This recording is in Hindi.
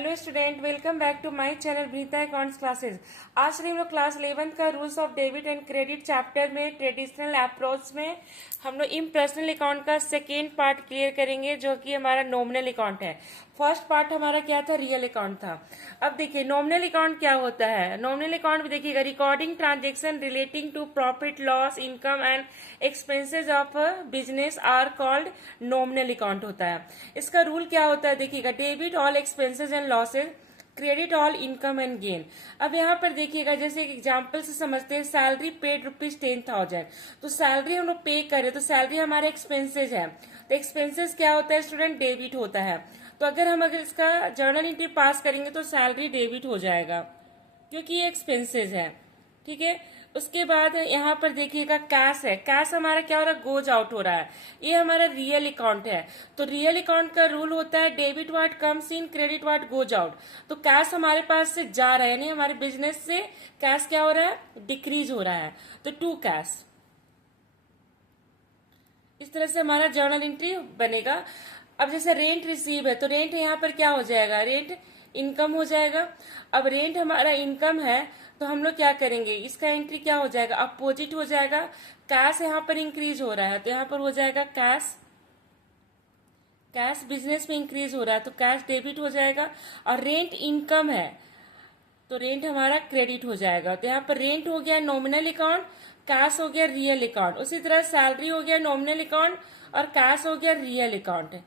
Hello student, welcome back to my channel Bhita accounts classes. आज से हम लोग क्लास 11 का rules of debit and credit chapter में ट्रेडिशनल अप्रोच में हम लोग इम्पर्सनल अकाउंट का सेकेंड पार्ट क्लियर करेंगे, जो कि हमारा नॉमिनल अकाउंट है। फर्स्ट पार्ट हमारा क्या था? रियल अकाउंट था। अब देखिए नॉमिनल अकाउंट क्या होता है। नॉमिनल अकाउंट में देखिएगा recording transaction relating to profit, loss, income and expenses of business are called nominal account होता है। इसका रूल क्या होता है देखिएगा, debit all expenses and losses, credit all income and gain. अब यहाँ पर देखिएगा, जैसे एक एग्जाम्पल से समझते हैं, सैलरी पेड ₹10,000। तो सैलरी हम लोग पे करें तो सैलरी हमारे एक्सपेंसेस है, तो एक्सपेंसेस क्या होता है स्टूडेंट? डेबिट होता है। तो अगर इसका जर्नल एंट्री पास करेंगे तो सैलरी डेबिट हो जाएगा, क्योंकि ये एक्सपेंसेस है। ठीक है। उसके बाद यहाँ पर देखिएगा कैश है। कैश हमारा क्या हो रहा है? गोज आउट हो रहा है। ये हमारा रियल अकाउंट है। तो रियल अकाउंट का रूल होता है debit what comes in, credit what goes out. तो कैश हमारे पास से जा रहा है, यानी हमारे बिजनेस से कैश क्या हो रहा है? डिक्रीज हो रहा है। तो टू कैश। इस तरह से हमारा जर्नल एंट्री बनेगा। अब जैसे रेंट रिसीव है, तो रेंट यहाँ पर क्या हो जाएगा? रेंट इनकम हो जाएगा। अब रेंट हमारा इनकम है, तो हम लोग क्या करेंगे? इसका एंट्री क्या हो जाएगा? अपोजिट हो जाएगा। कैश यहाँ पर इंक्रीज हो रहा है, तो यहाँ पर हो जाएगा कैश। कैश बिजनेस में इंक्रीज हो रहा है, तो कैश डेबिट हो जाएगा। और रेंट इनकम है, तो रेंट हमारा क्रेडिट हो जाएगा। तो यहाँ पर रेंट हो गया नॉमिनल अकाउंट, कैश हो गया रियल अकाउंट। उसी तरह सैलरी हो गया नॉमिनल अकाउंट और कैश हो गया रियल अकाउंट।